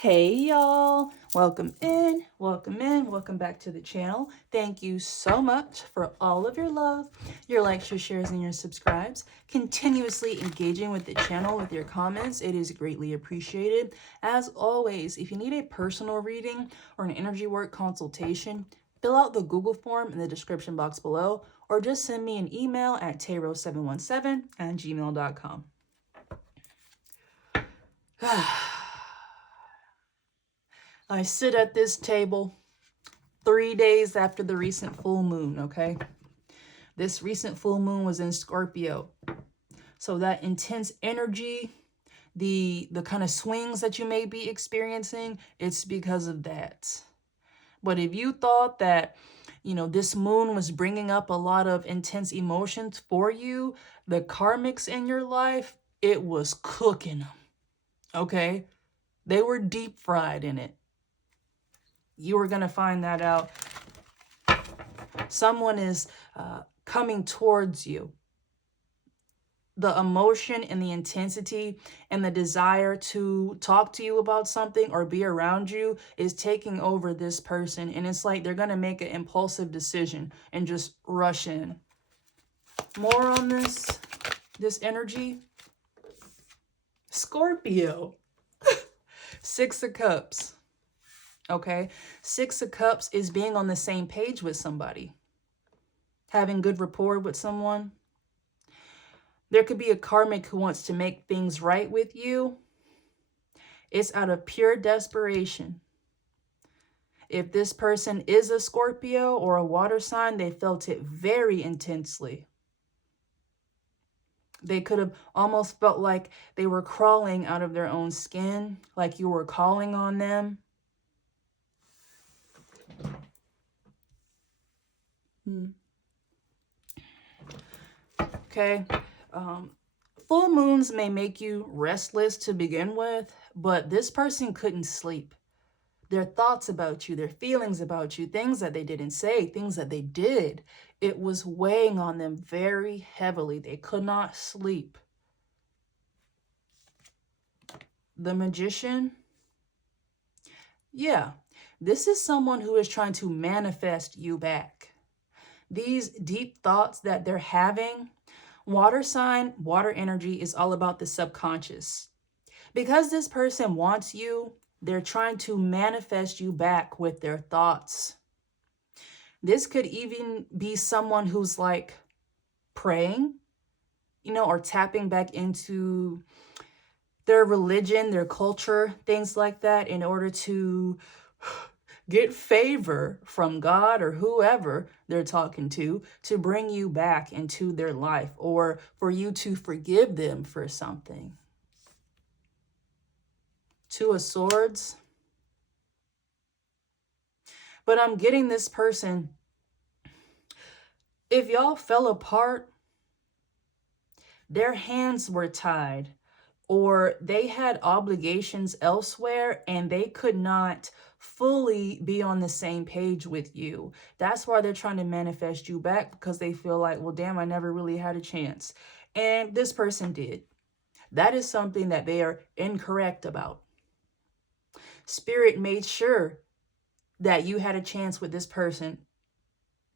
Hey y'all, welcome in, welcome back to the channel. Thank you so much for all of your love, your likes, your shares, and your subscribes. Continuously engaging with the channel with your comments, it is greatly appreciated. As always, if you need a personal reading or an energy work consultation, fill out the Google form in the description box below, or just send me an email at taro717@gmail.com. I sit at this table 3 days after the recent full moon, okay? This recent full moon was in Scorpio. So that intense energy, the kind of swings that you may be experiencing, it's because of that. But if you thought that, this moon was bringing up a lot of intense emotions for you, the karmics in your life, it was cooking them, okay? They were deep fried in it. You were going to find that out. Someone is coming towards you. The emotion and the intensity and the desire to talk to you about something or be around you is taking over this person. And it's like they're going to make an impulsive decision and just rush in. More on this energy. Scorpio. 6 of Cups. Okay? 6 of Cups is being on the same page with somebody. Having good rapport with someone. There could be a karmic who wants to make things right with you. It's out of pure desperation. If this person is a Scorpio or a water sign, they felt it very intensely. They could have almost felt like they were crawling out of their own skin, like you were calling on them. Okay. Full moons may make you restless to begin with, but this person couldn't sleep. Their thoughts about you, their feelings about you, things that they didn't say, things that they did, it was weighing on them very heavily. They could not sleep. The Magician. Yeah, this is someone who is trying to manifest you back. These deep thoughts that they're having, water sign, water energy is all about the subconscious. Because this person wants you, they're trying to manifest you back with their thoughts. This could even be someone who's like praying, or tapping back into their religion, their culture, things like that, in order to get favor from God or whoever they're talking to bring you back into their life, or for you to forgive them for something. 2 of Swords. But I'm getting this person, if y'all fell apart, their hands were tied, or they had obligations elsewhere and they could not fully be on the same page with you. That's why they're trying to manifest you back, because they feel like, well, damn, I never really had a chance. And this person did. That is something that they are incorrect about. Spirit made sure that you had a chance with this person.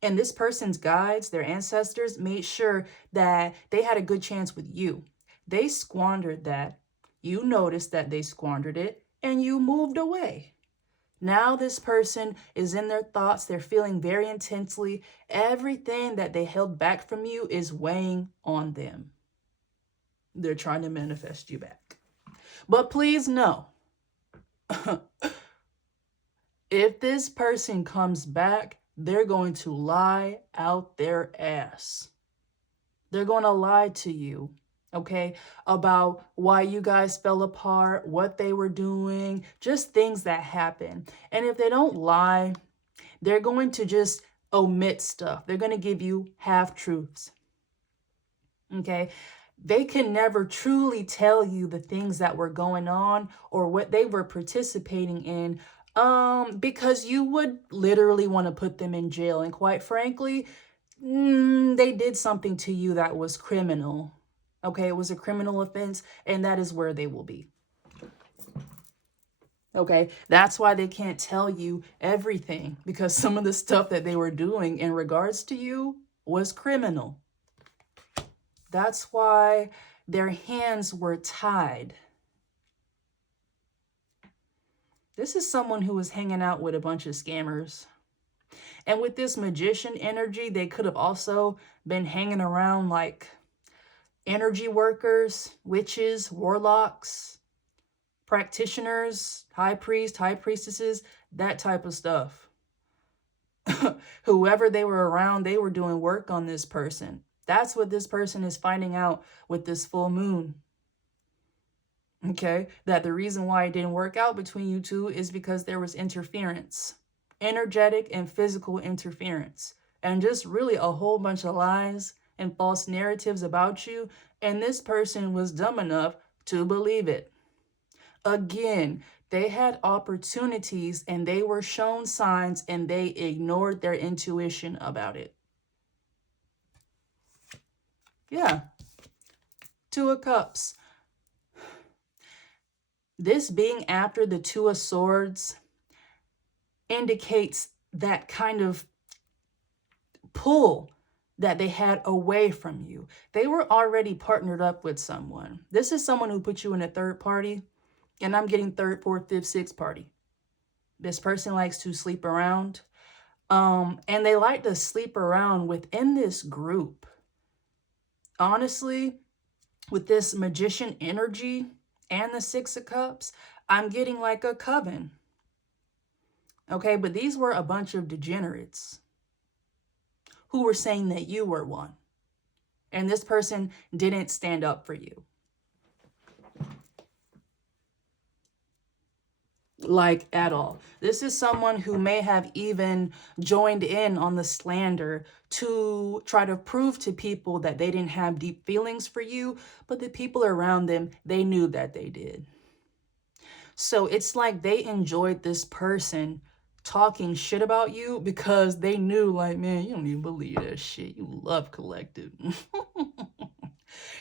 And this person's guides, their ancestors, made sure that they had a good chance with you. They squandered that. You noticed that they squandered it, and you moved away. Now this person is in their thoughts. They're feeling very intensely. Everything that they held back from you is weighing on them. They're trying to manifest you back. But please know, if this person comes back, they're going to lie out their ass. They're going to lie to you, okay, about why you guys fell apart, what they were doing, just things that happen. And if they don't lie, they're going to just omit stuff. They're going to give you half-truths, okay? They can never truly tell you the things that were going on or what they were participating in, because you would literally want to put them in jail. And quite frankly, they did something to you that was criminal. Okay, it was a criminal offense, and that is where they will be. Okay, that's why they can't tell you everything, because some of the stuff that they were doing in regards to you was criminal. That's why their hands were tied. This is someone who was hanging out with a bunch of scammers. And with this magician energy, they could have also been hanging around like energy workers, witches, warlocks, practitioners, high priests, high priestesses, that type of stuff. Whoever they were around, they were doing work on this person. That's what this person is finding out with this full moon. Okay, that the reason why it didn't work out between you two is because there was interference, energetic and physical interference, and just really a whole bunch of lies and false narratives about you. And this person was dumb enough to believe it. Again, they had opportunities and they were shown signs and they ignored their intuition about it. Yeah. Two of Cups. This being after the Two of Swords indicates that kind of pull that they had away from you. They were already partnered up with someone. This is someone who put you in a third party, and I'm getting third, fourth, fifth, sixth party. This person likes to sleep around, and they like to sleep around within this group. Honestly, with this magician energy and the Six of Cups, I'm getting like a coven. Okay, but these were a bunch of degenerates who were saying that you were one. And this person didn't stand up for you. Like at all. This is someone who may have even joined in on the slander to try to prove to people that they didn't have deep feelings for you, but the people around them, they knew that they did. So it's like they enjoyed this person talking shit about you because they knew, like, man, you don't even believe that shit. You love collective.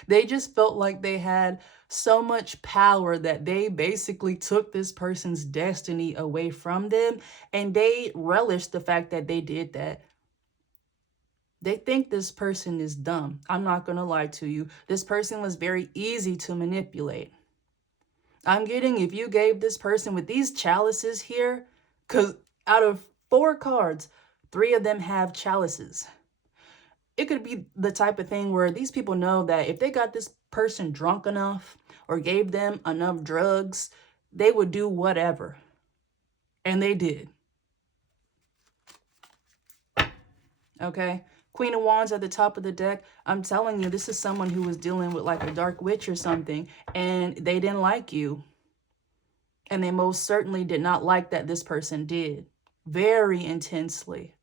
They just felt like they had so much power that they basically took this person's destiny away from them, and they relished the fact that they did that. They think this person is dumb. I'm not going to lie to you. This person was very easy to manipulate. I'm getting, if you gave this person with these chalices here, because out of 4 cards, 3 of them have chalices. It could be the type of thing where these people know that if they got this person drunk enough or gave them enough drugs, they would do whatever. And they did. Okay? Queen of Wands at the top of the deck. I'm telling you, this is someone who was dealing with like a dark witch or something, and they didn't like you. And they most certainly did not like that this person did. Very intensely.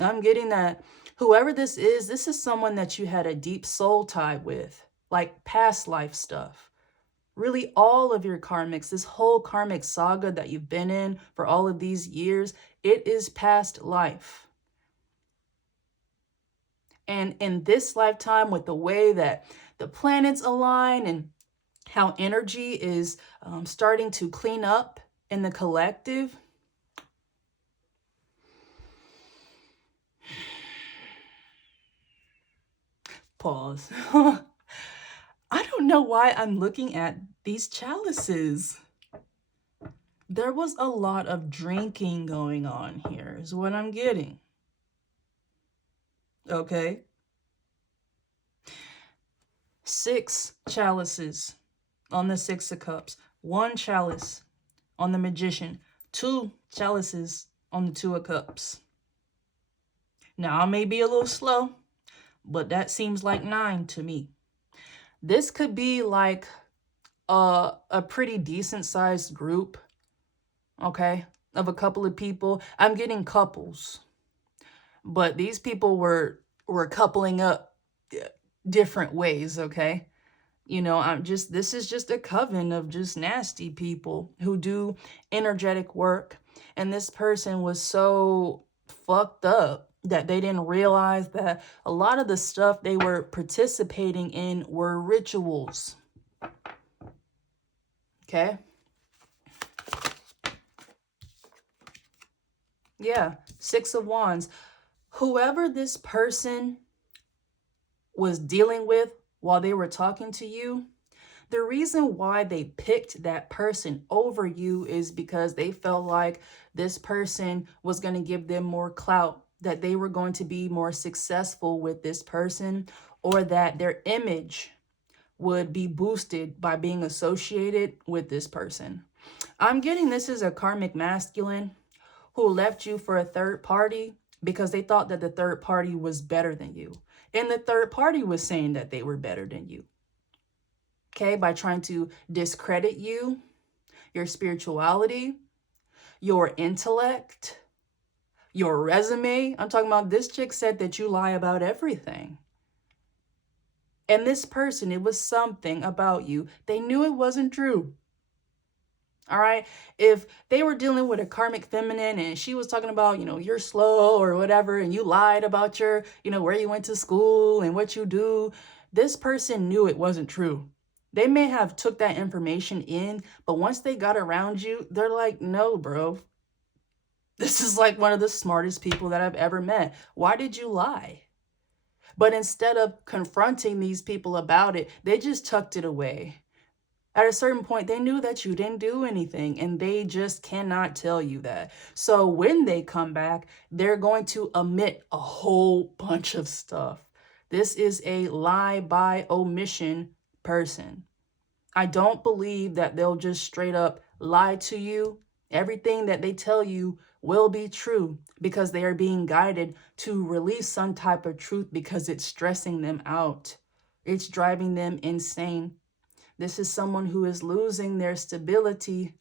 I'm getting that whoever this is someone that you had a deep soul tie with, like past life stuff. Really, all of your karmics, this whole karmic saga that you've been in for all of these years, it is past life. And in this lifetime, with the way that the planets align and how energy is starting to clean up in the collective, pause. I don't know why I'm looking at these chalices. There was a lot of drinking going on here, is what I'm getting. Okay. 6 chalices on the Six of Cups. 1 chalice on the Magician. 2 chalices on the Two of Cups. Now, I may be a little slow, but that seems like 9 to me. This could be like a pretty decent sized group, okay, of a couple of people. I'm getting couples, but these people were coupling up different ways, okay? You know, this is just a coven of just nasty people who do energetic work. And this person was so fucked up that they didn't realize that a lot of the stuff they were participating in were rituals. Okay? Yeah, Six of Wands. Whoever this person was dealing with while they were talking to you, the reason why they picked that person over you is because they felt like this person was going to give them more clout, that they were going to be more successful with this person, or that their image would be boosted by being associated with this person. I'm getting this is a karmic masculine who left you for a third party because they thought that the third party was better than you. And the third party was saying that they were better than you. Okay, by trying to discredit you, your spirituality, your intellect, your resume. I'm talking about this chick said that you lie about everything. And this person, it was something about you. They knew it wasn't true. All right. If they were dealing with a karmic feminine and she was talking about, you're slow or whatever, and you lied about your, where you went to school and what you do, this person knew it wasn't true. They may have took that information in, but once they got around you, they're like, no, bro, this is like one of the smartest people that I've ever met. Why did you lie? But instead of confronting these people about it, they just tucked it away. At a certain point, they knew that you didn't do anything, and they just cannot tell you that. So when they come back, they're going to omit a whole bunch of stuff. This is a lie by omission person. I don't believe that they'll just straight up lie to you. Everything that they tell you will be true because they are being guided to release some type of truth because it's stressing them out. It's driving them insane. This is someone who is losing their stability,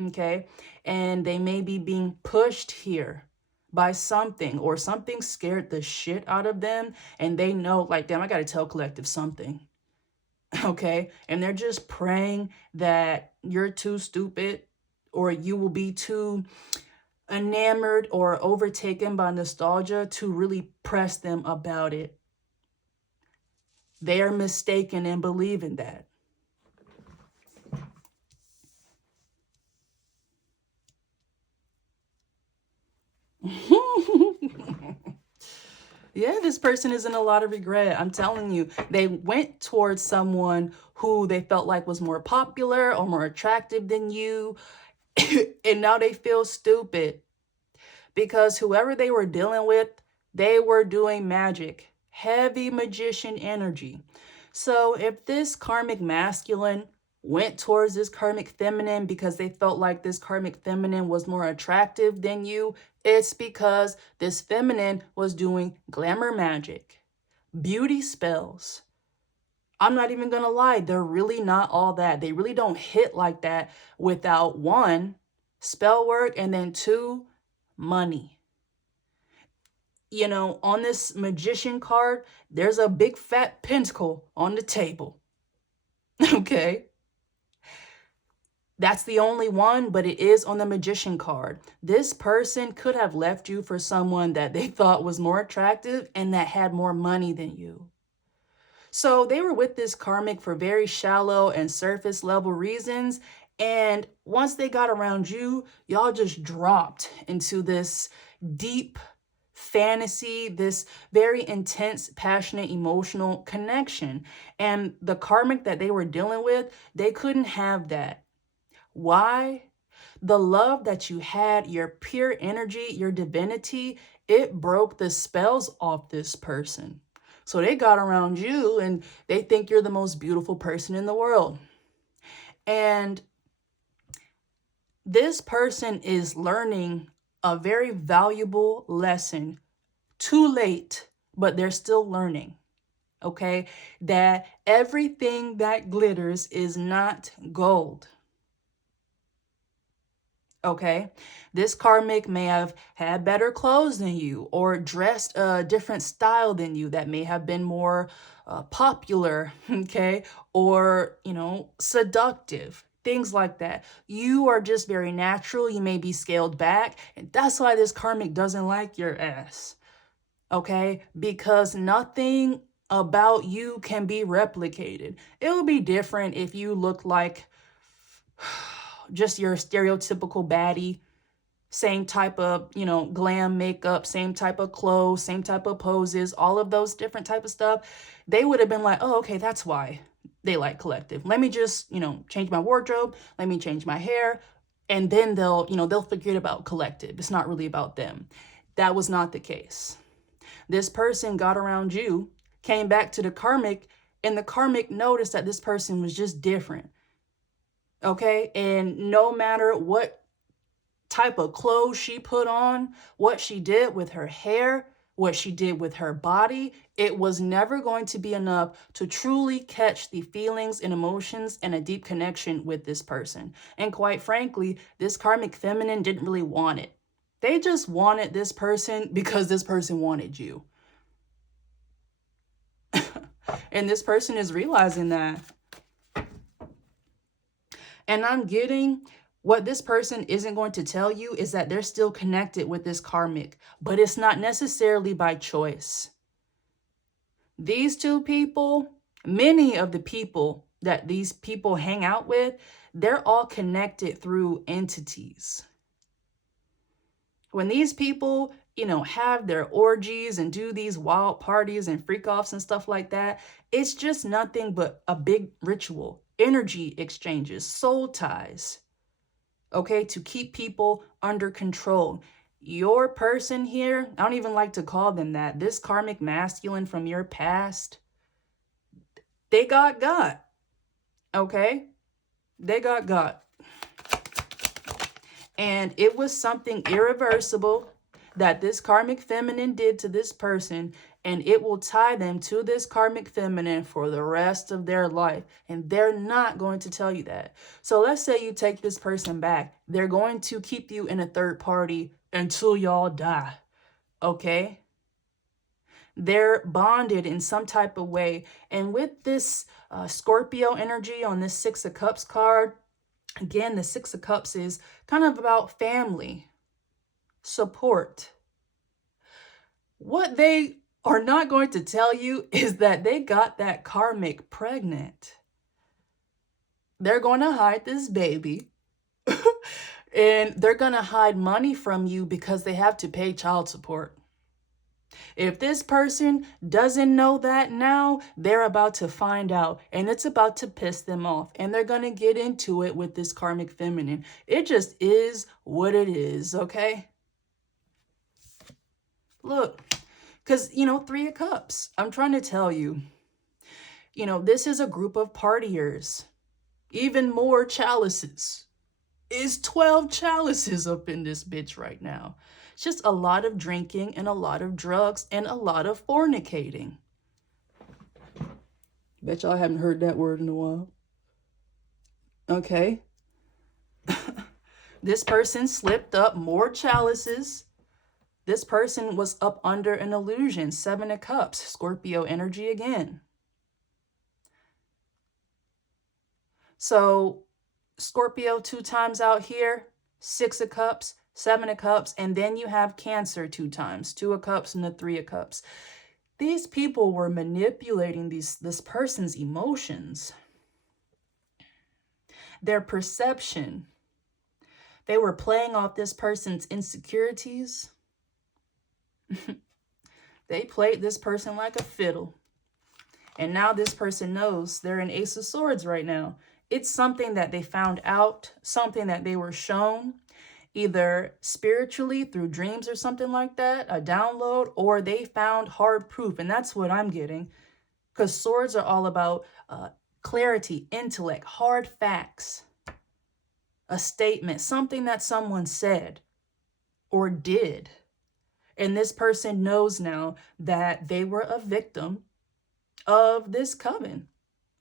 okay? And they may be being pushed here by something, or something scared the shit out of them, and they know, like, damn, I gotta tell collective something, okay? And they're just praying that you're too stupid, or you will be too enamored or overtaken by nostalgia to really press them about it. They are mistaken in believing that. Yeah, this person is in a lot of regret. I'm telling you, they went towards someone who they felt like was more popular or more attractive than you. And now they feel stupid because whoever they were dealing with, they were doing magic, heavy magician energy. So if this karmic masculine went towards this karmic feminine because they felt like this karmic feminine was more attractive than you, it's because this feminine was doing glamour magic, beauty spells. I'm not even gonna lie, they're really not all that. They really don't hit like that without one, spell work, and then two, money. On this magician card, there's a big fat pentacle on the table. Okay. That's the only one, but it is on the magician card. This person could have left you for someone that they thought was more attractive and that had more money than you. So they were with this karmic for very shallow and surface level reasons. And once they got around you, y'all just dropped into this deep fantasy, this very intense, passionate, emotional connection. And the karmic that they were dealing with, they couldn't have that. Why? The love that you had, your pure energy, your divinity, it broke the spells off this person. So they got around you and they think you're the most beautiful person in the world. And this person is learning a very valuable lesson. Too late, but they're still learning. Okay? That everything that glitters is not gold. Okay, this karmic may have had better clothes than you or dressed a different style than you that may have been more popular, okay, or, seductive, things like that. You are just very natural. You may be scaled back, and that's why this karmic doesn't like your ass, okay, because nothing about you can be replicated. It would be different if you looked like just your stereotypical baddie, same type of, glam makeup, same type of clothes, same type of poses, all of those different type of stuff, they would have been like, oh, okay, that's why they like collective. Let me just, change my wardrobe. Let me change my hair. And then they'll forget about collective. It's not really about them. That was not the case. This person got around you, came back to the karmic, and the karmic noticed that this person was just different. Okay? And no matter what type of clothes she put on, what she did with her hair, what she did with her body, it was never going to be enough to truly catch the feelings and emotions and a deep connection with this person. And quite frankly, this karmic feminine didn't really want it. They just wanted this person because this person wanted you. And this person is realizing that. And I'm getting what this person isn't going to tell you is that they're still connected with this karmic, but it's not necessarily by choice. These two people, many of the people that these people hang out with, they're all connected through entities. When these people, have their orgies and do these wild parties and freak offs and stuff like that, it's just nothing but a big ritual, energy exchanges, soul ties. Okay, to keep people under control. Your person here, I don't even like to call them that, this karmic masculine from your past, they got. Okay? They got. And it was something irreversible that this karmic feminine did to this person, and it will tie them to this karmic feminine for the rest of their life. And they're not going to tell you that. So let's say you take this person back. They're going to keep you in a third party until y'all die. Okay? They're bonded in some type of way. And with this Scorpio energy on this Six of Cups card, again, the Six of Cups is kind of about family, support. What they are not going to tell you is that they got that karmic pregnant. They're going to hide this baby. And they're going to hide money from you because they have to pay child support. If this person doesn't know that now, they're about to find out, and it's about to piss them off, and they're going to get into it with this karmic feminine. It just is what it is, okay? Look, because, Three of Cups, I'm trying to tell you, this is a group of partiers, even more chalices. Is 12 chalices up in this bitch right now. It's just a lot of drinking and a lot of drugs and a lot of fornicating. Bet y'all haven't heard that word in a while. Okay. This person slipped up more chalices. This person was up under an illusion. Seven of Cups, Scorpio energy again. So Scorpio 2 times out here, Six of Cups, Seven of Cups, and then you have Cancer 2 times, Two of Cups and the Three of Cups. These people were manipulating this person's emotions, their perception. They were playing off this person's insecurities. They played this person like a fiddle. And now this person knows they're an Ace of Swords right now. It's something that they found out, something that they were shown, either spiritually through dreams or something like that, a download, or they found hard proof. And that's what I'm getting, because swords are all about clarity, intellect, hard facts, a statement, something that someone said or did. And this person knows now that they were a victim of this coven.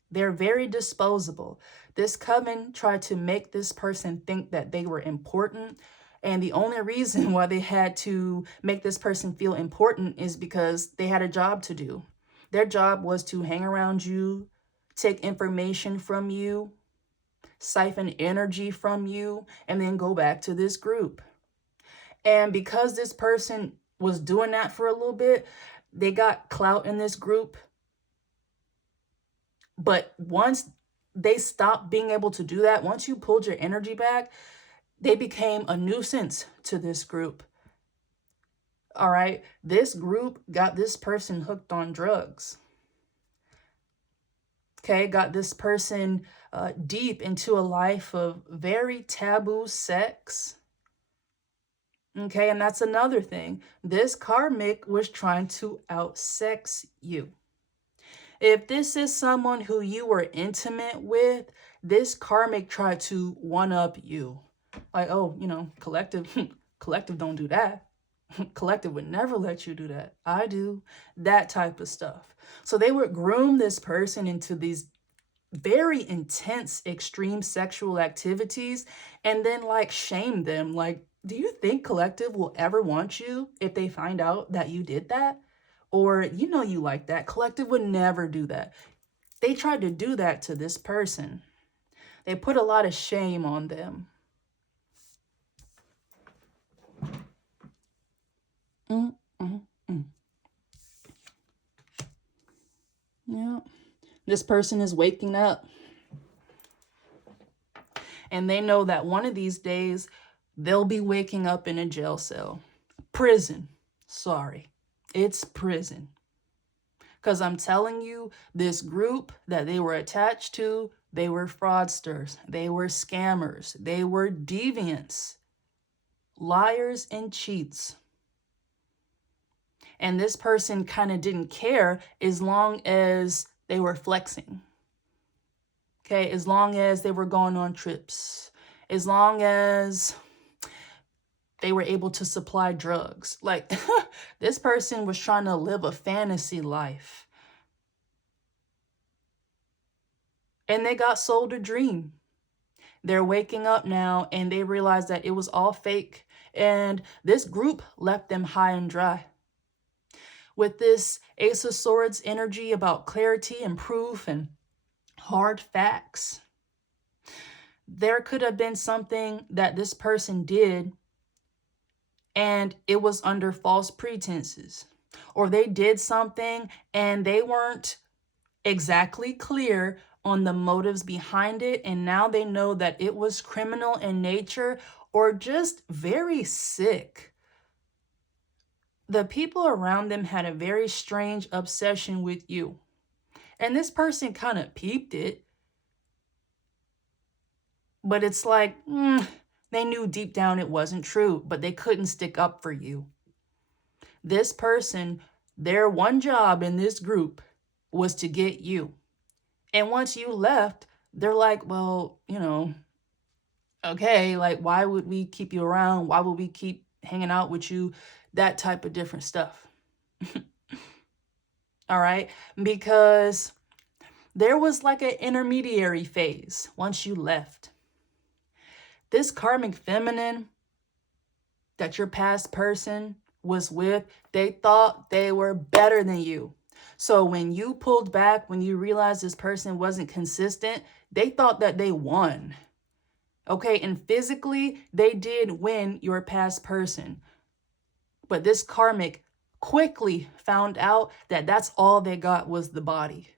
They're very disposable. This coven tried to make this person think that they were important. And the only reason why they had to make this person feel important is because they had a job to do. Their job was to hang around you, take information from you, siphon energy from you, and then go back to this group. And because this person was doing that for a little bit, they got clout in this group. But once they stopped being able to do that, once you pulled your energy back, They became a nuisance to this group. All right. This group got this person hooked on drugs. Okay. Got this person deep into a life of very taboo sex. Okay. And that's another thing. This karmic was trying to outsex you. If this is someone who you were intimate with, this karmic tried to one-up you. Like, oh, you know, collective, collective don't do that. Collective would never let you do that. I do. That type of stuff. So they would groom this person into these very intense, extreme sexual activities and then like shame them. Like, do you think collective will ever want you if they find out that you did that? Or, you know, you like that. Collective would never do that. They tried to do that to this person. They put a lot of shame on them. Yeah. This person is waking up. And they know that one of these days, they'll be waking up in a jail cell. Prison. Sorry. It's prison. Because I'm telling you, this group that they were attached to, they were fraudsters. They were scammers. They were deviants. Liars and cheats. And this person kind of didn't care as long as they were flexing. Okay, as long as they were going on trips. As long as they were able to supply drugs. Like, this person was trying to live a fantasy life. And they got sold a dream. They're waking up now and they realize that it was all fake. And this group left them high and dry. With this Ace of Swords energy about clarity and proof and hard facts, there could have been something that this person did and it was under false pretenses. Or they did something and they weren't exactly clear on the motives behind it, and now they know that it was criminal in nature or just very sick. The people around them had a very strange obsession with you. And this person kind of peeped it. But it's like, they knew deep down it wasn't true, but they couldn't stick up for you. This person, their one job in this group was to get you. And once you left, they're like, well, you know, okay, like, why would we keep you around? Why would we keep hanging out with you? That type of different stuff. All right? Because there was like an intermediary phase once you left. This karmic feminine that your past person was with, they thought they were better than you. So when you pulled back, when you realized this person wasn't consistent, they thought that they won. Okay, and physically, they did win your past person. But this karmic quickly found out that that's all they got was the body.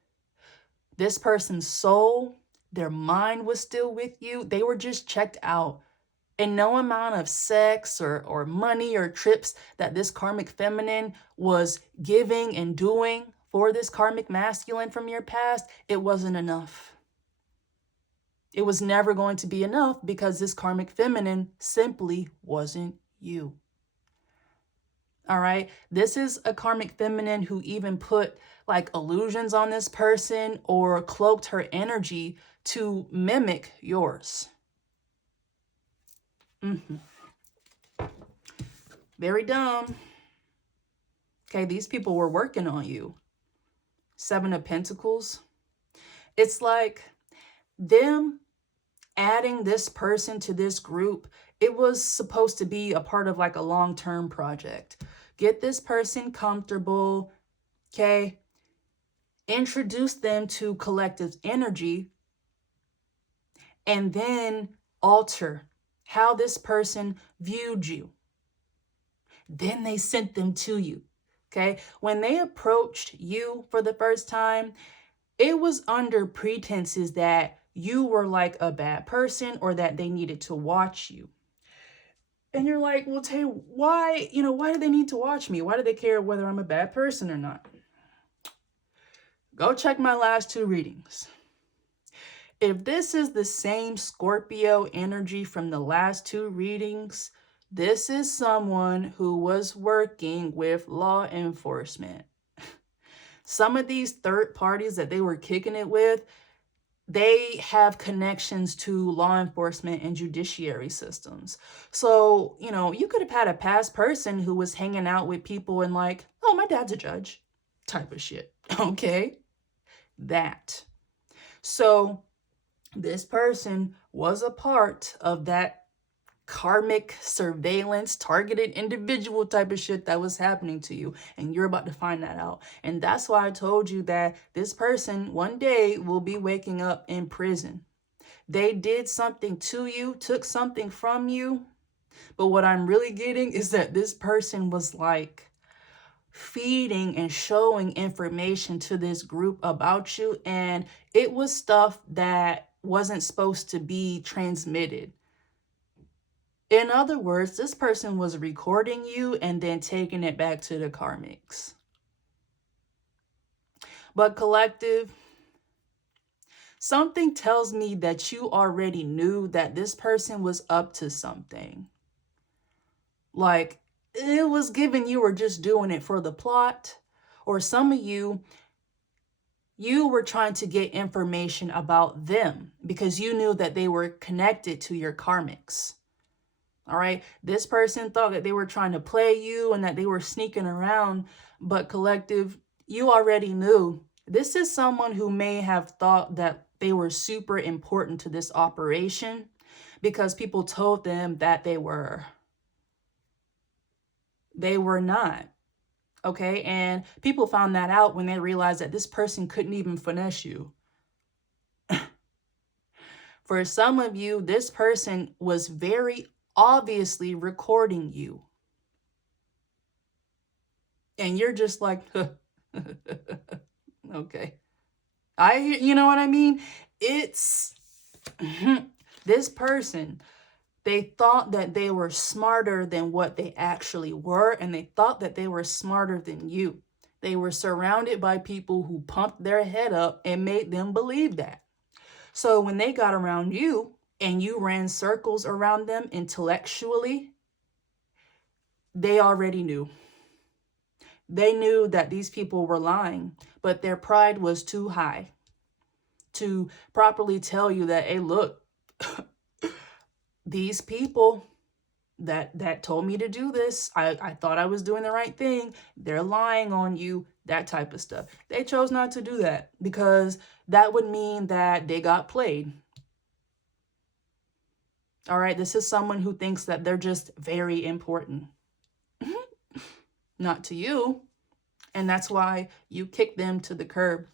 This person's soul, their mind was still with you. They were just checked out. And no amount of sex or money or trips that this karmic feminine was giving and doing for this karmic masculine from your past, it wasn't enough. It was never going to be enough because this karmic feminine simply wasn't you. All right. This is a karmic feminine who even put like illusions on this person or cloaked her energy to mimic yours. Very dumb. Okay, these people were working on you. 7 of Pentacles. It's like them adding this person to this group. It was supposed to be a part of like a long-term project. Get this person comfortable. Okay. Introduce them to collective energy. And then alter how this person viewed you. Then they sent them to you. Okay. When they approached you for the first time, it was under pretenses that you were like a bad person or that they needed to watch you. And you're like, well, Tay, why, why do they need to watch me? Why do they care whether I'm a bad person or not? Go check my last 2 readings. If this is the same Scorpio energy from the last 2 readings, this is someone who was working with law enforcement. Some of these third parties that they were kicking it with, they have connections to law enforcement and judiciary systems. So, you could have had a past person who was hanging out with people and like, oh, my dad's a judge type of shit. Okay? That. So this person was a part of that karmic surveillance, targeted individual type of shit that was happening to you. And you're about to find that out. And that's why I told you that this person one day will be waking up in prison. They did something to you, took something from you. But what I'm really getting is that this person was like feeding and showing information to this group about you. And it was stuff that wasn't supposed to be transmitted. In other words, this person was recording you and then taking it back to the karmics. But collective, something tells me that you already knew that this person was up to something. Like, it was given you were just doing it for the plot. Or some of you were trying to get information about them because you knew that they were connected to your karmics. All right. This person thought that they were trying to play you and that they were sneaking around. But collective, you already knew. This is someone who may have thought that they were super important to this operation because people told them that they were. They were not. Okay. And people found that out when they realized that this person couldn't even finesse you. For some of you, this person was very obviously recording you. And you're just like, okay. You know what I mean? It's this person. They thought that they were smarter than what they actually were. And they thought that they were smarter than you. They were surrounded by people who pumped their head up and made them believe that. So when they got around you and you ran circles around them intellectually, they already knew. They knew that these people were lying, but their pride was too high to properly tell you that, hey, look, these people that told me to do this, I thought I was doing the right thing. They're lying on you, that type of stuff. They chose not to do that because that would mean that they got played. All right, this is someone who thinks that they're just very important. Not to you. And that's why you kick them to the curb.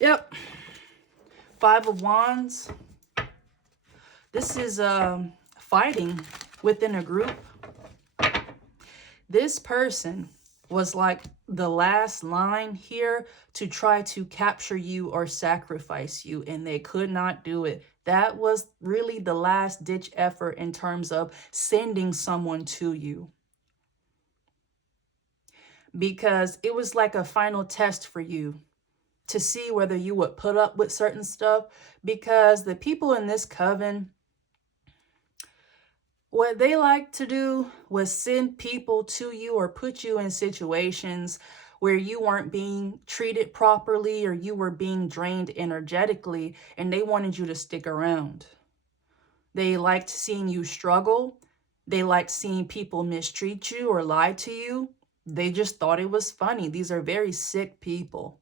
Yep. 5 of Wands. This is fighting within a group. This person was like the last line here to try to capture you or sacrifice you, and they could not do it. That was really the last ditch effort in terms of sending someone to you. Because it was like a final test for you to see whether you would put up with certain stuff. Because the people in this coven, what they like to do was send people to you or put you in situations where you weren't being treated properly or you were being drained energetically, and they wanted you to stick around. They liked seeing you struggle. They liked seeing people mistreat you or lie to you. They just thought it was funny. These are very sick people.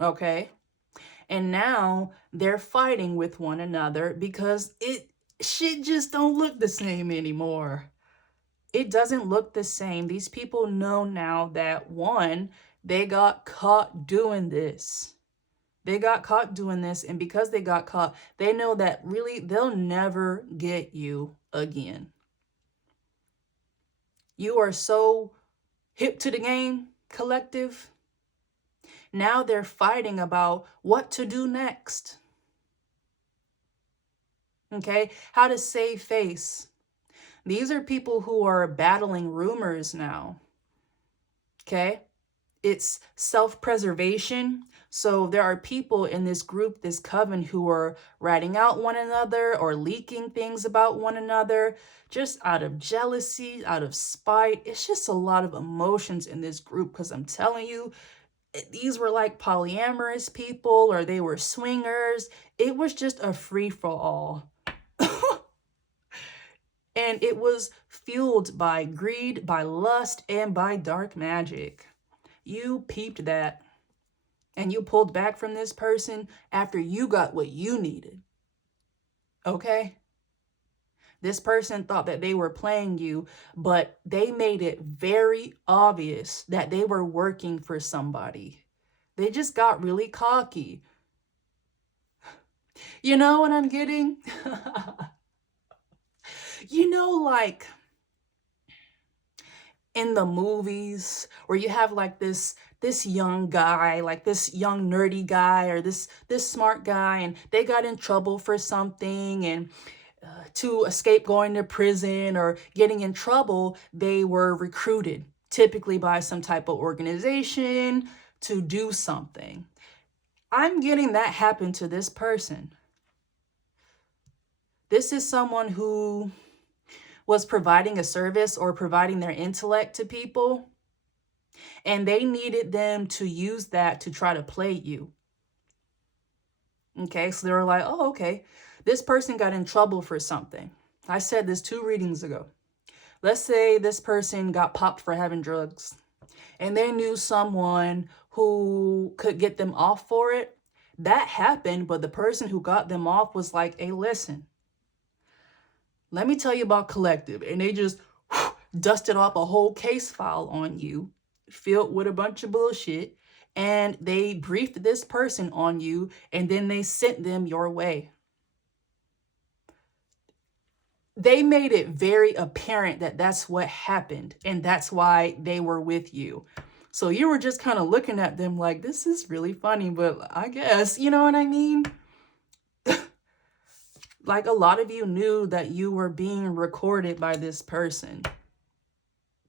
Okay? And now they're fighting with one another because shit just don't look the same anymore. It doesn't look the same. These people know now that, one, they got caught doing this. They got caught doing this, and because they got caught, they know that really they'll never get you again. You are so hip to the game, collective. Now they're fighting about what to do next. Okay, how to save face. These are people who are battling rumors now. Okay, it's self-preservation. So there are people in this group, this coven, who are ratting out one another or leaking things about one another just out of jealousy, out of spite. It's just a lot of emotions in this group, because I'm telling you, these were like polyamorous people, or they were swingers. It was just a free-for-all. And it was fueled by greed, by lust, and by dark magic. You peeped that, and you pulled back from this person after you got what you needed. Okay? This person thought that they were playing you, but they made it very obvious that they were working for somebody. They just got really cocky. You know what I'm getting? You know, like in the movies where you have like this young guy, like this young nerdy guy, or this smart guy, and they got in trouble for something, and to escape going to prison or getting in trouble, they were recruited, typically by some type of organization, to do something. I'm getting that happen to this person. This is someone who was providing a service or providing their intellect to people, and they needed them to use that to try to play you. Okay, so they were like, oh, okay, this person got in trouble for something. I said this 2 readings ago. Let's say this person got popped for having drugs, and they knew someone who could get them off for it. That happened, but the person who got them off was like, hey, listen, let me tell you about Collective. And they just dusted off a whole case file on you, filled with a bunch of bullshit. And they briefed this person on you, and then they sent them your way. They made it very apparent that that's what happened, and that's why they were with you. So you were just kind of looking at them like, this is really funny, but I guess, you know what I mean? Like, a lot of you knew that you were being recorded by this person.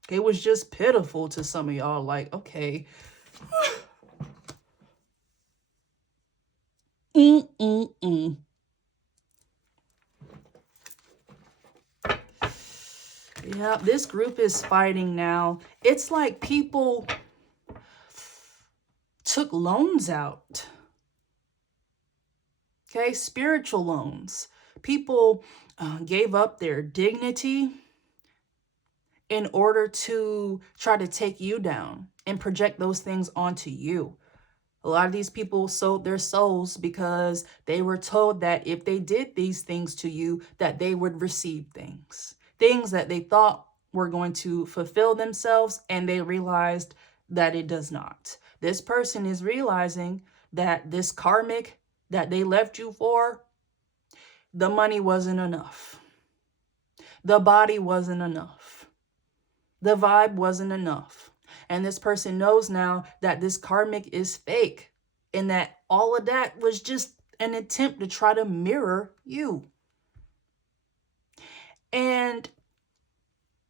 It was just pitiful to some of y'all. Like, okay. Yeah, this group is fighting now. It's like people took loans out. Okay, spiritual loans. People gave up their dignity in order to try to take you down and project those things onto you. A lot of these people sold their souls because they were told that if they did these things to you, that they would receive things. Things that they thought were going to fulfill themselves, and they realized that it does not. This person is realizing that this karmic that they left you for, the money wasn't enough. The body wasn't enough. The vibe wasn't enough. And this person knows now that this karmic is fake, and that all of that was just an attempt to try to mirror you. And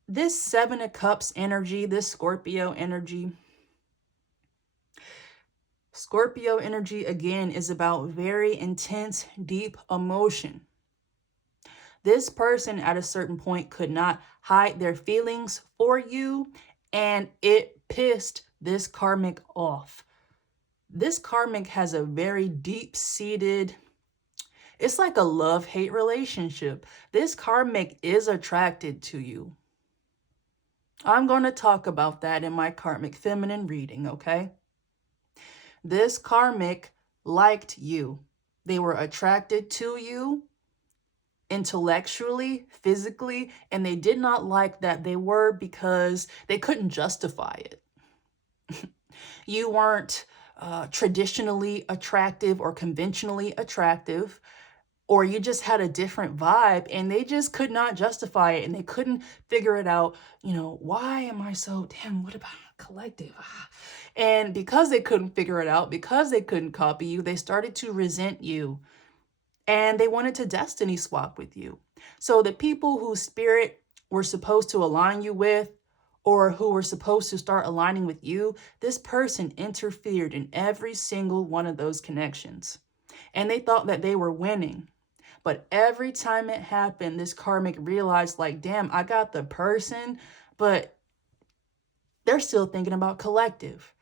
this 7 of Cups energy, this Scorpio energy again is about very intense, deep emotion. This person at a certain point could not hide their feelings for you, and it pissed this karmic off. This karmic has a very deep-seated, it's like a love-hate relationship. This karmic is attracted to you. I'm going to talk about that in my karmic feminine reading, okay? This karmic liked you. They were attracted to you intellectually, physically, and they did not like that they were, because they couldn't justify it. You weren't traditionally attractive or conventionally attractive, or you just had a different vibe, and they just could not justify it, and they couldn't figure it out. You know, why am I so, damn, what about, collective. And because they couldn't figure it out, because they couldn't copy you, they started to resent you. And they wanted to destiny swap with you. So the people whose spirit were supposed to align you with, or who were supposed to start aligning with you, this person interfered in every single one of those connections. And they thought that they were winning. But every time it happened, this karmic realized, like, damn, I got the person, but they're still thinking about collective.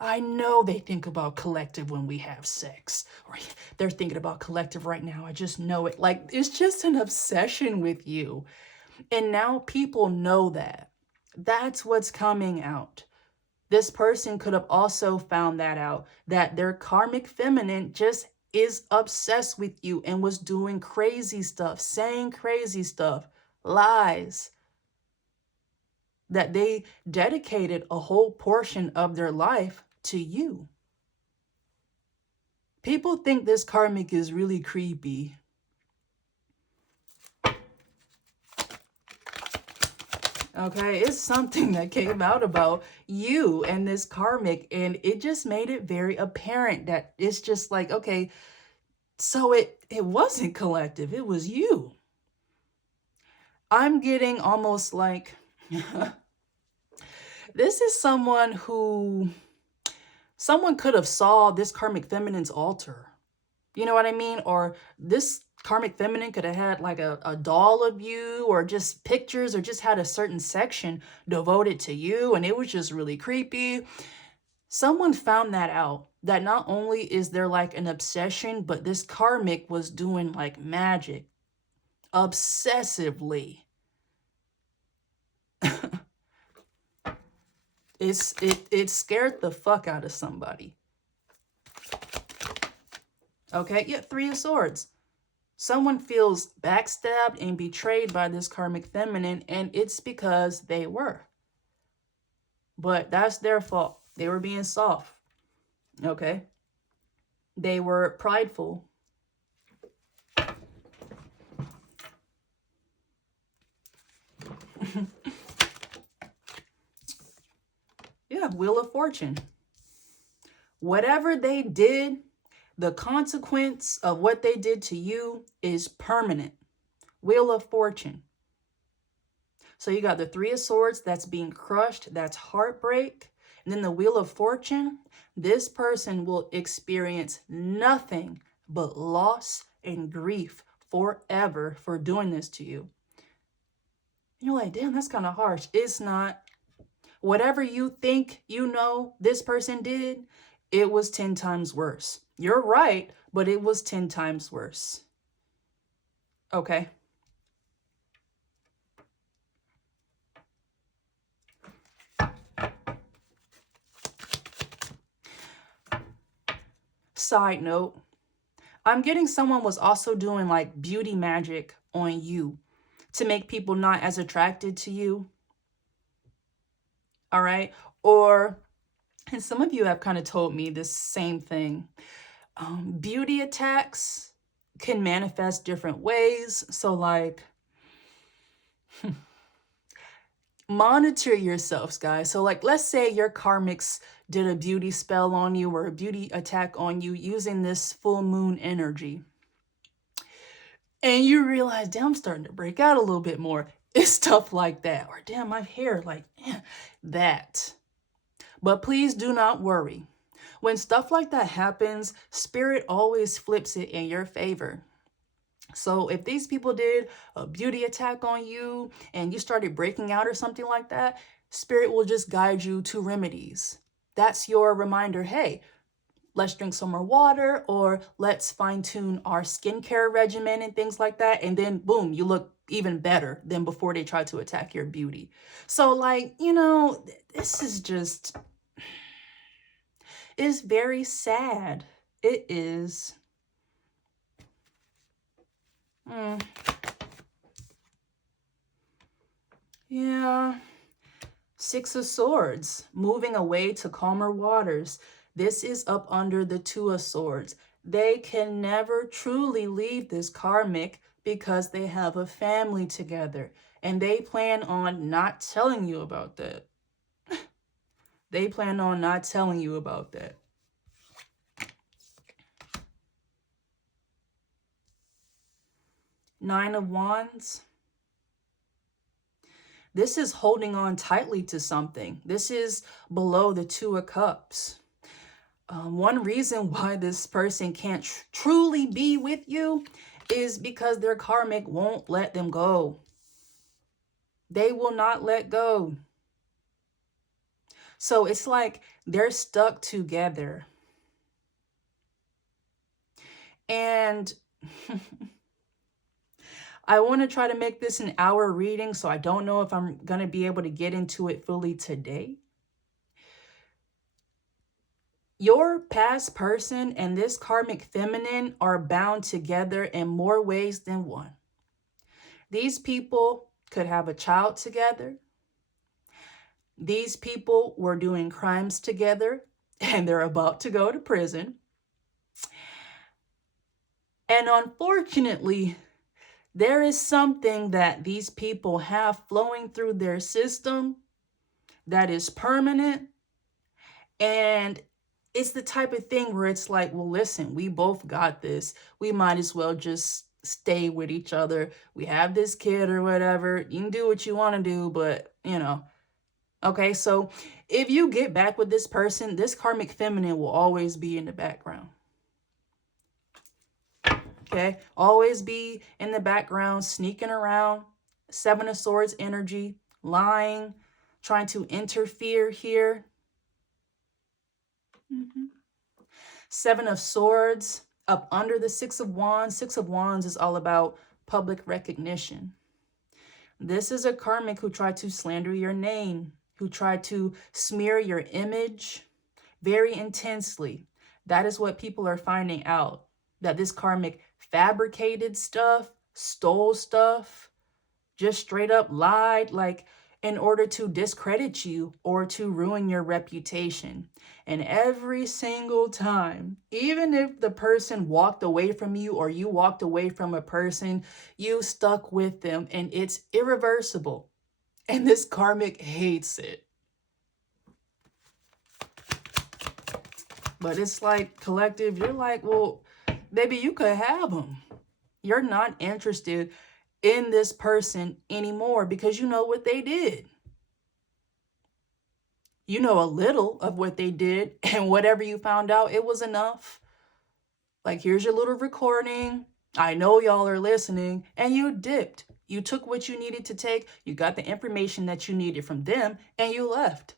I know they think about collective when we have sex, or they're thinking about collective right now. I just know it. Like, it's just an obsession with you. And now people know that. That's what's coming out. This person could have also found that out, that their karmic feminine just is obsessed with you and was doing crazy stuff, saying crazy stuff, lies, that they dedicated a whole portion of their life to you. People think this karmic is really creepy. Okay, it's something that came out about you and this karmic, and it just made it very apparent that it's just like, okay, so it wasn't collective, it was you. I'm getting almost like this is someone who someone could have saw this karmic feminine's altar. You know what I mean? Or this karmic feminine could have had like a doll of you, or just pictures, or just had a certain section devoted to you, and it was just really creepy. Someone found that out, that not only is there like an obsession, but this karmic was doing like magic obsessively. It scared the fuck out of somebody. Okay, yeah, Three of Swords. Someone feels backstabbed and betrayed by this karmic feminine, and it's because they were. But that's their fault. They were being soft. Okay? They were prideful. Yeah, Wheel of Fortune. Whatever they did, the consequence of what they did to you is permanent. Wheel of Fortune. So you got the Three of Swords, that's being crushed, that's heartbreak. And then the Wheel of Fortune, this person will experience nothing but loss and grief forever for doing this to you. And you're like, damn, that's kind of harsh. It's not. Whatever you think you know this person did, it was 10 times worse. You're right, but it was 10 times worse. Okay. Side note, I'm getting someone was also doing like beauty magic on you to make people not as attracted to you. All right. Or, and some of you have kind of told me this same thing. Beauty attacks can manifest different ways. So like, monitor yourselves, guys. So like, let's say your karmics did a beauty spell on you or a beauty attack on you using this full moon energy. And you realize, damn, I'm starting to break out a little bit more. It's stuff like that. Or damn, my hair, like that. But please do not worry. When stuff like that happens, spirit always flips it in your favor. So if these people did a beauty attack on you and you started breaking out or something like that, spirit will just guide you to remedies. That's your reminder. Hey, let's drink some more water, or let's fine tune our skincare regimen and things like that. And then boom, you look even better than before they tried to attack your beauty. So like, you know, this is just, it's very sad. It is. Yeah. Six of Swords, moving away to calmer waters. This is up under the Two of Swords. They can never truly leave this karmic because they have a family together, and they plan on not telling you about that. They plan on not telling you about that. Nine of Wands. This is holding on tightly to something. This is below the Two of Cups. One reason why this person can't truly be with you is because their karmic won't let them go. They will not let go. So it's like they're stuck together. And I want to try to make this an hour reading, so I don't know if I'm going to be able to get into it fully today. Your past person and this karmic feminine are bound together in more ways than one. These people could have a child together. These people were doing crimes together and they're about to go to prison. And unfortunately, there is something that these people have flowing through their system that is permanent. And it's the type of thing where it's like, well, listen, we both got this. We might as well just stay with each other. We have this kid or whatever. You can do what you want to do, but, you know. Okay, so if you get back with this person, this karmic feminine will always be in the background. Okay, always be in the background, sneaking around. Seven of Swords energy, lying, trying to interfere here. Seven of Swords up under the Six of Wands. Six of Wands is all about public recognition. This is a karmic who tried to slander your name, who tried to smear your image very intensely. That is what people are finding out, that this karmic fabricated stuff, stole stuff, just straight up lied, like in order to discredit you or to ruin your reputation. And every single time, even if the person walked away from you or you walked away from a person, you stuck with them and it's irreversible. And this karmic hates it. But it's like, collective, you're like, well, baby, you could have them. You're not interested in this person anymore because you know what they did. You know a little of what they did, and whatever you found out, it was enough. Like, here's your little recording. I know y'all are listening, and you dipped. You took what you needed to take. You got the information that you needed from them, and you left.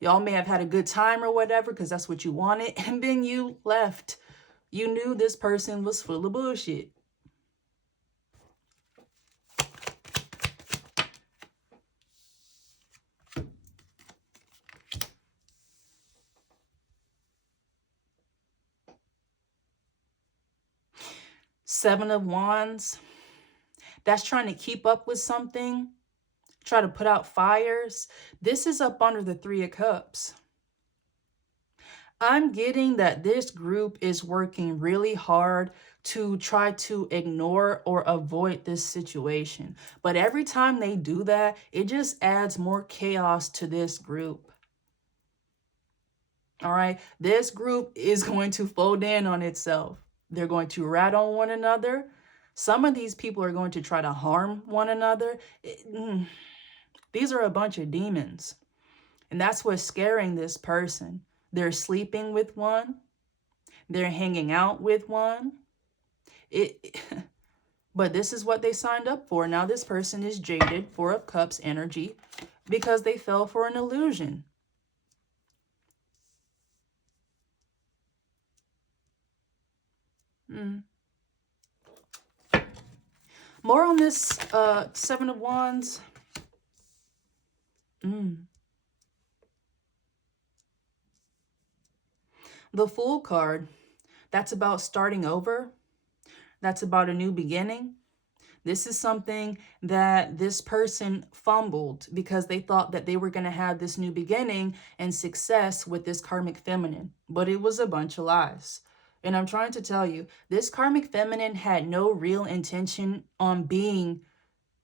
Y'all may have had a good time or whatever because that's what you wanted, and then you left. You knew this person was full of bullshit. Seven of Wands. That's trying to keep up with something. Try to put out fires. This is up under the Three of Cups. I'm getting that this group is working really hard to try to ignore or avoid this situation. But every time they do that, it just adds more chaos to this group. All right, this group is going to fold in on itself. They're going to rat on one another. Some of these people are going to try to harm one another. These are a bunch of demons. And that's what's scaring this person. They're sleeping with one. They're hanging out with one. But this is what they signed up for. Now this person is jaded, Four of Cups energy, because they fell for an illusion. More on this Seven of Wands. The Fool card, that's about starting over. That's about a new beginning. This is something that this person fumbled because they thought that they were going to have this new beginning and success with this karmic feminine. But it was a bunch of lies. And I'm trying to tell you, this karmic feminine had no real intention on being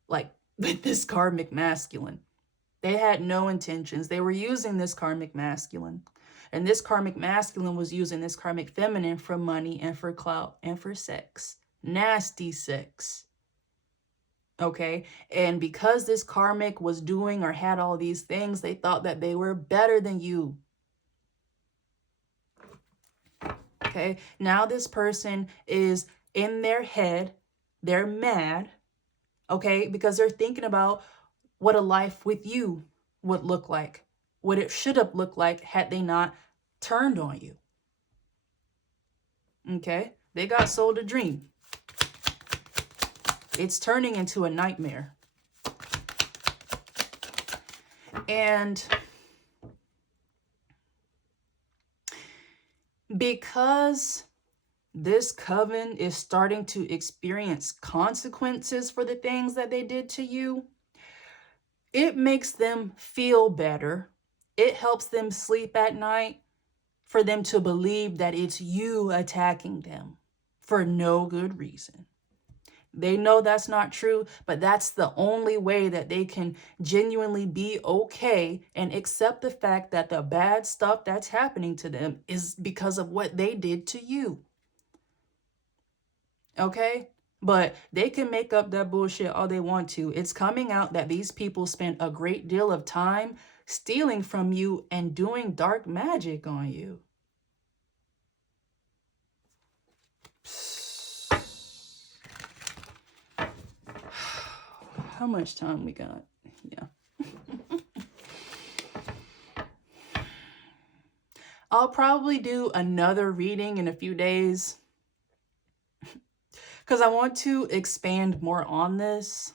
like with this karmic masculine. They had no intentions. They were using this karmic masculine. And this karmic masculine was using this karmic feminine for money and for clout and for sex. Nasty sex. Okay? And because this karmic was doing or had all these things, they thought that they were better than you. Okay? Now this person is in their head. They're mad. Okay? Because they're thinking about what a life with you would look like. What it should have looked like had they not turned on you. Okay? They got sold a dream. It's turning into a nightmare. And because this coven is starting to experience consequences for the things that they did to you, it makes them feel better. It helps them sleep at night for them to believe that it's you attacking them for no good reason. They know that's not true, but that's the only way that they can genuinely be okay and accept the fact that the bad stuff that's happening to them is because of what they did to you. Okay? But they can make up that bullshit all they want to. It's coming out that these people spent a great deal of time stealing from you and doing dark magic on you. How much time we got? Yeah. I'll probably do another reading in a few days because I want to expand more on this.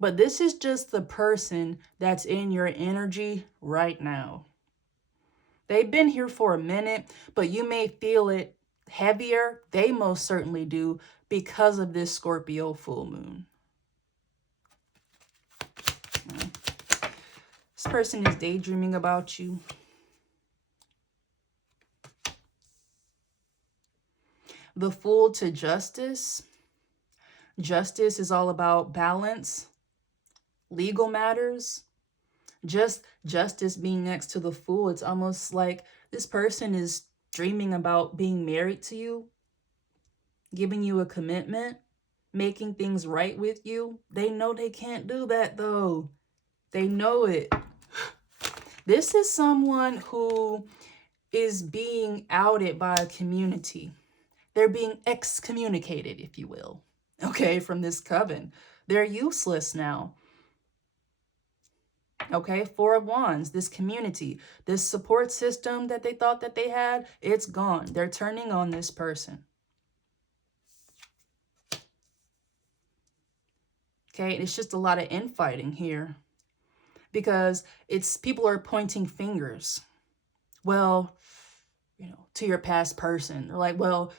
But this is just the person that's in your energy right now. They've been here for a minute, but you may feel it heavier. They most certainly do because of this Scorpio full moon. This person is daydreaming about you. The Fool to Justice. Justice is all about balance, legal matters. Just justice being next to the Fool, it's almost like this person is dreaming about being married to you, giving you a commitment, making things right with you. They know they can't do that though. They know it. This is someone who is being outed by a community. They're being excommunicated, if you will, okay, from this coven. They're useless now. Okay, Four of Wands, this community, this support system that they thought that they had, it's gone. They're turning on this person. Okay, it's just a lot of infighting here because people are pointing fingers. Well, to your past person. They're like, well,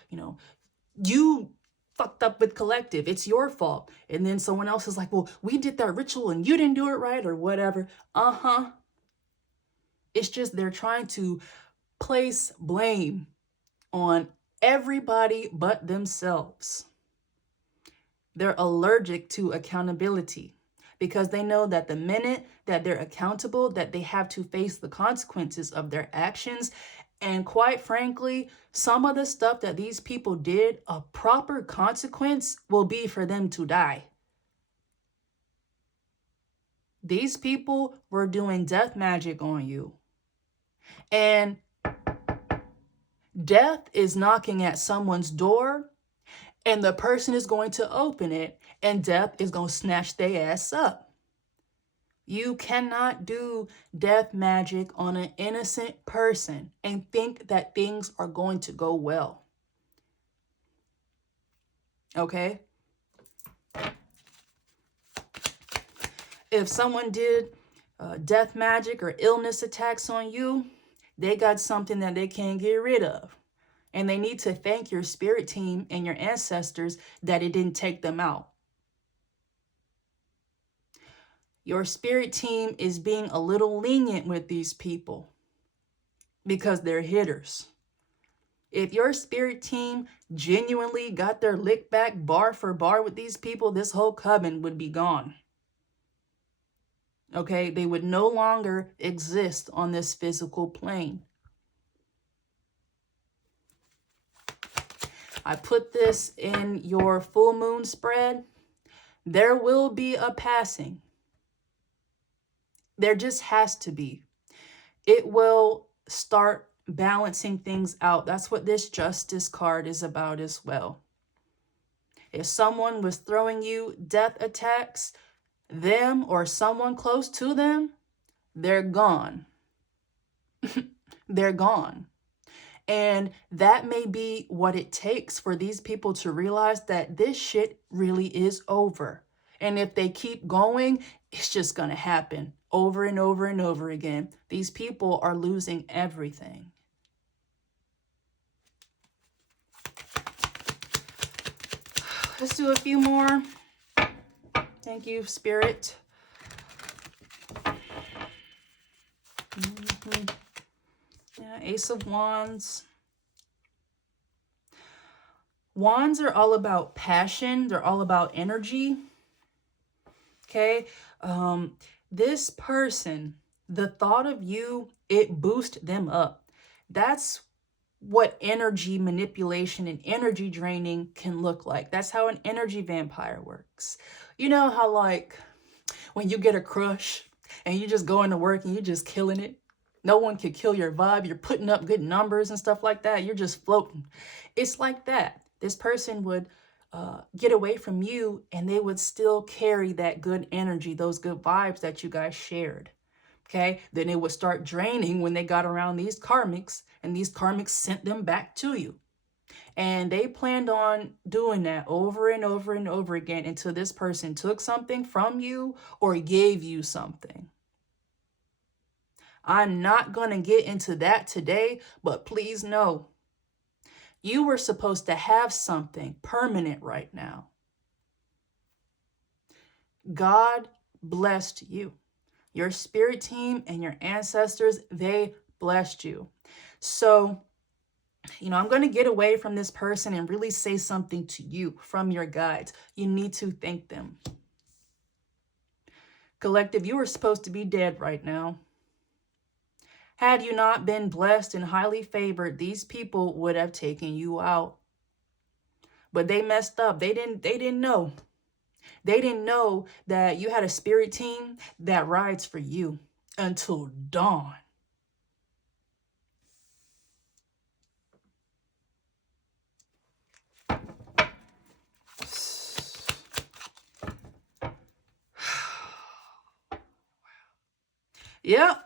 you fucked up with collective. It's your fault. And then someone else is like, well, we did that ritual and you didn't do it right or whatever. It's just they're trying to place blame on everybody but themselves. They're allergic to accountability because they know that the minute that they're accountable, that they have to face the consequences of their actions. And quite frankly, some of the stuff that these people did, a proper consequence will be for them to die. These people were doing death magic on you. And death is knocking at someone's door, and the person is going to open it, and death is going to snatch their ass up. You cannot do death magic on an innocent person and think that things are going to go well. Okay? If someone did death magic or illness attacks on you, they got something that they can't get rid of. And they need to thank your spirit team and your ancestors that it didn't take them out. Your spirit team is being a little lenient with these people because they're hitters. If your spirit team genuinely got their lick back bar for bar with these people, this whole coven would be gone. Okay, they would no longer exist on this physical plane. I put this in your full moon spread. There will be a passing. There just has to be. It will start balancing things out. That's what this Justice card is about as well. If someone was throwing you death attacks, them or someone close to them, they're gone. They're gone. And that may be what it takes for these people to realize that this shit really is over. And if they keep going, it's just going to happen over and over and over again. These people are losing everything. Let's do a few more. Thank you, Spirit. Yeah, Ace of Wands. Wands are all about passion. They're all about energy. Okay. This person, the thought of you, it boosts them up. That's what energy manipulation and energy draining can look like. That's how an energy vampire works. You know how, like, when you get a crush and you just go into work and you're just killing it. No one could kill your vibe. You're putting up good numbers and stuff like that. You're just floating. It's like that. This person would get away from you and they would still carry that good energy, those good vibes that you guys shared. Okay, then it would start draining when they got around these karmics, and these karmics sent them back to you. And they planned on doing that over and over and over again until this person took something from you or gave you something. I'm not going to get into that today, but please know, you were supposed to have something permanent right now. God blessed you. Your spirit team and your ancestors, they blessed you. So, I'm going to get away from this person and really say something to you from your guides. You need to thank them. Collective, you were supposed to be dead right now. Had you not been blessed and highly favored, these people would have taken you out. But they messed up. They didn't know. They didn't know that you had a spirit team that rides for you until dawn. Yep.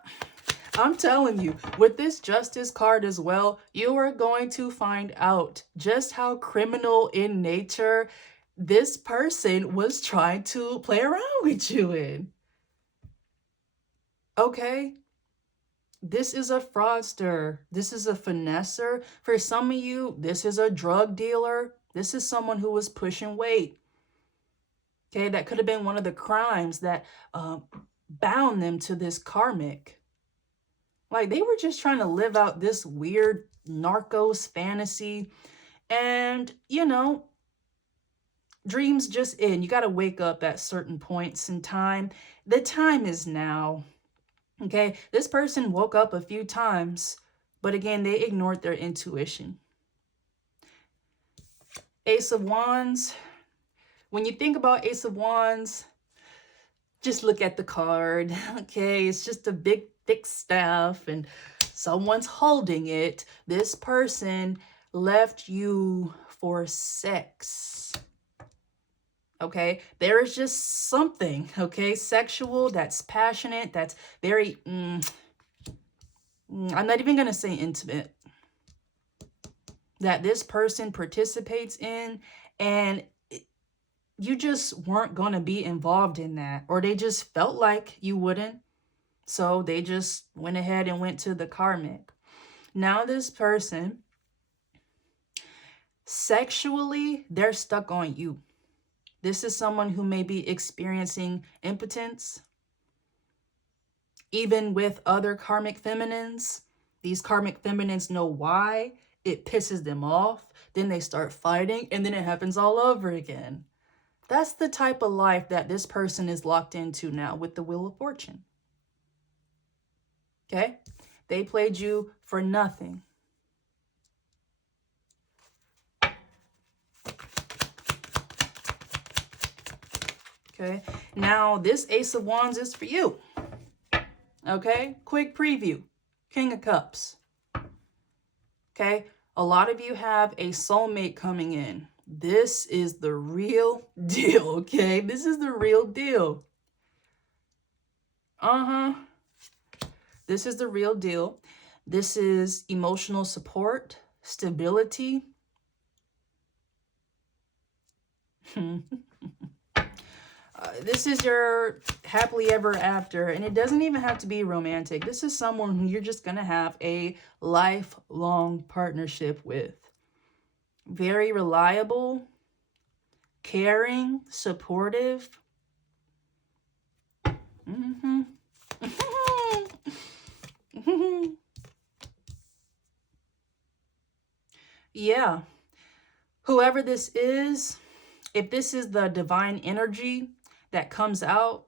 I'm telling you, with this Justice card as well, you are going to find out just how criminal in nature this person was trying to play around with you in. Okay? This is a fraudster. This is a finesser. For some of you, this is a drug dealer. This is someone who was pushing weight. Okay, that could have been one of the crimes that bound them to this karmic. Like, they were just trying to live out this weird narcos fantasy. And, dreams just end. You got to wake up at certain points in time. The time is now. Okay? This person woke up a few times, but again, they ignored their intuition. Ace of Wands. When you think about Ace of Wands, just look at the card. Okay? It's just a big thick staff and someone's holding it. This person left you for sex. Okay, there is just something, okay, sexual, that's passionate, that's very I'm not even gonna say intimate, that this person participates in, and you just weren't gonna be involved in that, or they just felt like you wouldn't. So they just went ahead and went to the karmic. Now this person, sexually, they're stuck on you. This is someone who may be experiencing impotence. Even with other karmic feminines, these karmic feminines know why. It pisses them off. Then they start fighting, and then it happens all over again. That's the type of life that this person is locked into now with the Wheel of Fortune. Okay? They played you for nothing. Okay? Now, this Ace of Wands is for you. Okay? Quick preview. King of Cups. Okay? A lot of you have a soulmate coming in. This is the real deal, okay? This is the real deal. This is the real deal. This is emotional support, stability. This is your happily ever after, and it doesn't even have to be romantic. This is someone who you're just going to have a lifelong partnership with. Very reliable, caring, supportive. Yeah. Whoever this is, if this is the divine energy that comes out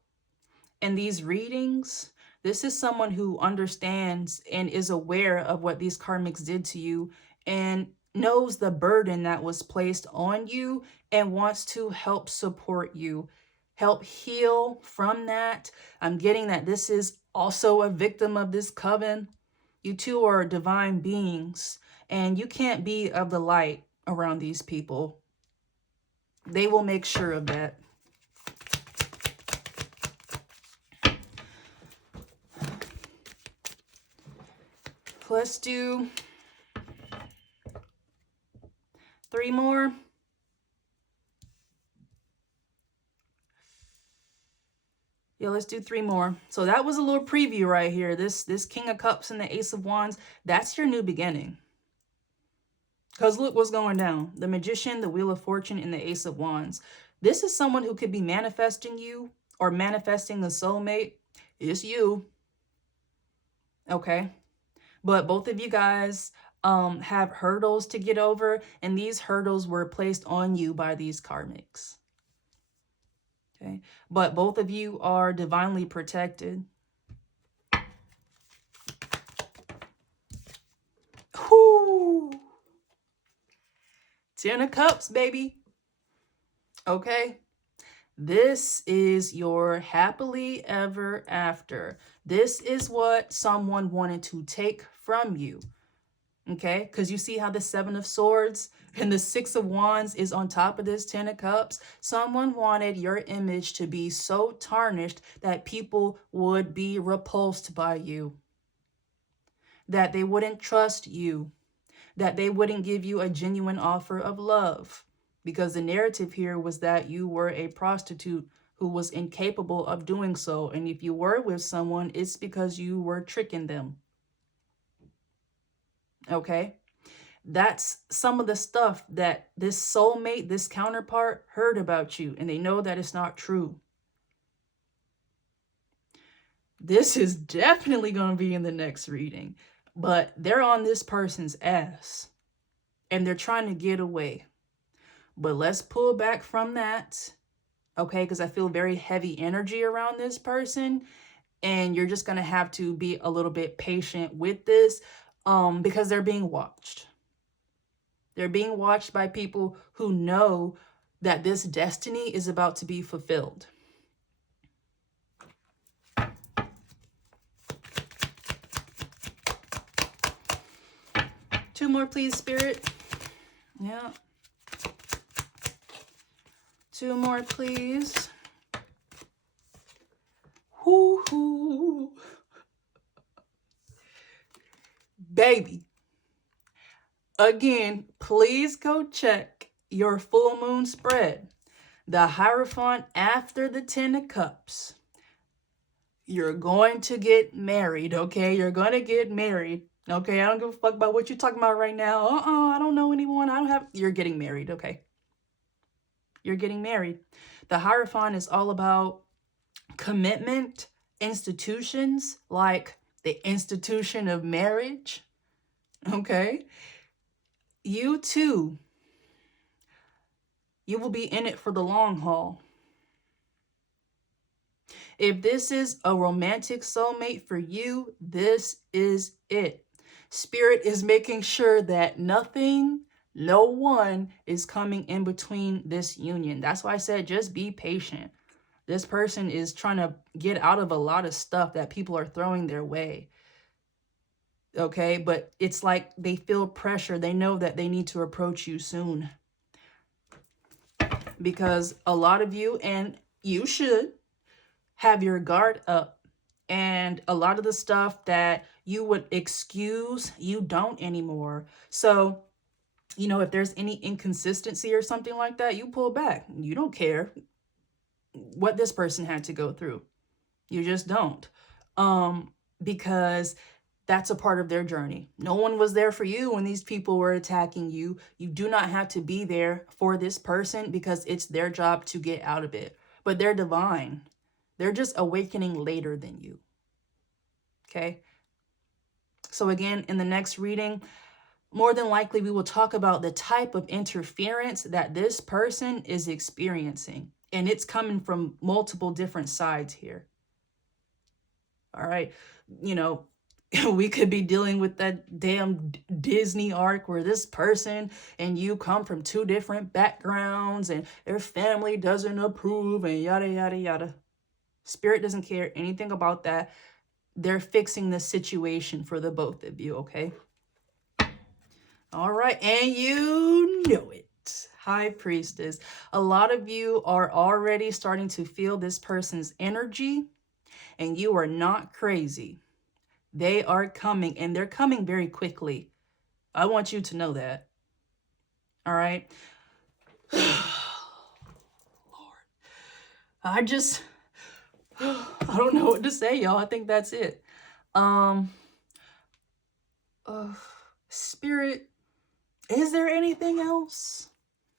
in these readings, this is someone who understands and is aware of what these karmics did to you and knows the burden that was placed on you and wants to help support you, help heal from that. I'm getting that this is also a victim of this coven. You two are divine beings, and you can't be of the light around these people. They will make sure of that. Let's do 3 more. Yeah, let's do 3 more. So that was a little preview right here. This King of Cups and the Ace of Wands, that's your new beginning. Because look what's going down. The Magician, the Wheel of Fortune, and the Ace of Wands. This is someone who could be manifesting you or manifesting a soulmate. It's you. Okay? But both of you guys have hurdles to get over, and these hurdles were placed on you by these karmics. Okay? But both of you are divinely protected. Whoo! 10 of Cups, baby. Okay? This is your happily ever after. This is what someone wanted to take from you. Okay? Because you see how the 7 of Swords and the 6 of Wands is on top of this 10 of Cups? Someone wanted your image to be so tarnished that people would be repulsed by you. That they wouldn't trust you. That they wouldn't give you a genuine offer of love. Because the narrative here was that you were a prostitute who was incapable of doing so. And if you were with someone, it's because you were tricking them. Okay? That's some of the stuff that this soulmate, this counterpart, heard about you. And they know that it's not true. This is definitely going to be in the next reading. But they're on this person's ass. And they're trying to get away. But let's pull back from that, okay? Because I feel very heavy energy around this person. And you're just going to have to be a little bit patient with this because they're being watched. They're being watched by people who know that this destiny is about to be fulfilled. Two more, please, Spirit. Yeah. 2 more, please. Woo-hoo. Baby. Again, please go check your full moon spread. The Hierophant after the 10 of Cups. You're going to get married, okay? You're going to get married, okay? I don't give a fuck about what you're talking about right now. I don't know anyone. You're getting married, okay? You're getting married. The Hierophant is all about commitment, institutions, like the institution of marriage, okay? You too You will be in it for the long haul. If this is a romantic soulmate for you, this is it. Spirit is making sure that nothing, no one is coming in between this union. That's why I said just be patient. This person is trying to get out of a lot of stuff that people are throwing their way. Okay, but it's like they feel pressure. They know that they need to approach you soon. Because a lot of you, and you should, have your guard up. And a lot of the stuff that you would excuse, you don't anymore. So, you know, if there's any inconsistency or something like that, you pull back. You don't care what this person had to go through. You just don't. Because that's a part of their journey. No one was there for you when these people were attacking you. You do not have to be there for this person because it's their job to get out of it. But they're divine. They're just awakening later than you. Okay? So again, in the next reading, more than likely we will talk about the type of interference that this person is experiencing. And it's coming from multiple different sides here. All right? You know, we could be dealing with that damn Disney arc where this person and you come from two different backgrounds and their family doesn't approve and yada, yada, yada. Spirit doesn't care anything about that. They're fixing the situation for the both of you, okay? All right, and you know it. High Priestess. A lot of you are already starting to feel this person's energy, and you are not crazy. They are coming, and they're coming very quickly. I want you to know that. All right? Lord. I don't know what to say, y'all. I think that's it. Spirit, is there anything else?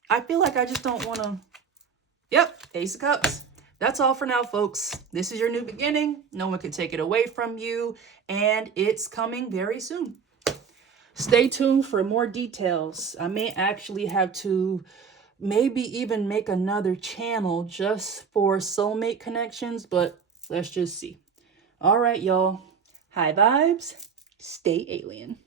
I feel like I just don't want to. Yep, Ace of Cups. That's all for now, folks. This is your new beginning. No one can take it away from you, and it's coming very soon. Stay tuned for more details. I may actually have to maybe even make another channel just for soulmate connections, but let's just see. All right, y'all. High vibes. Stay alien.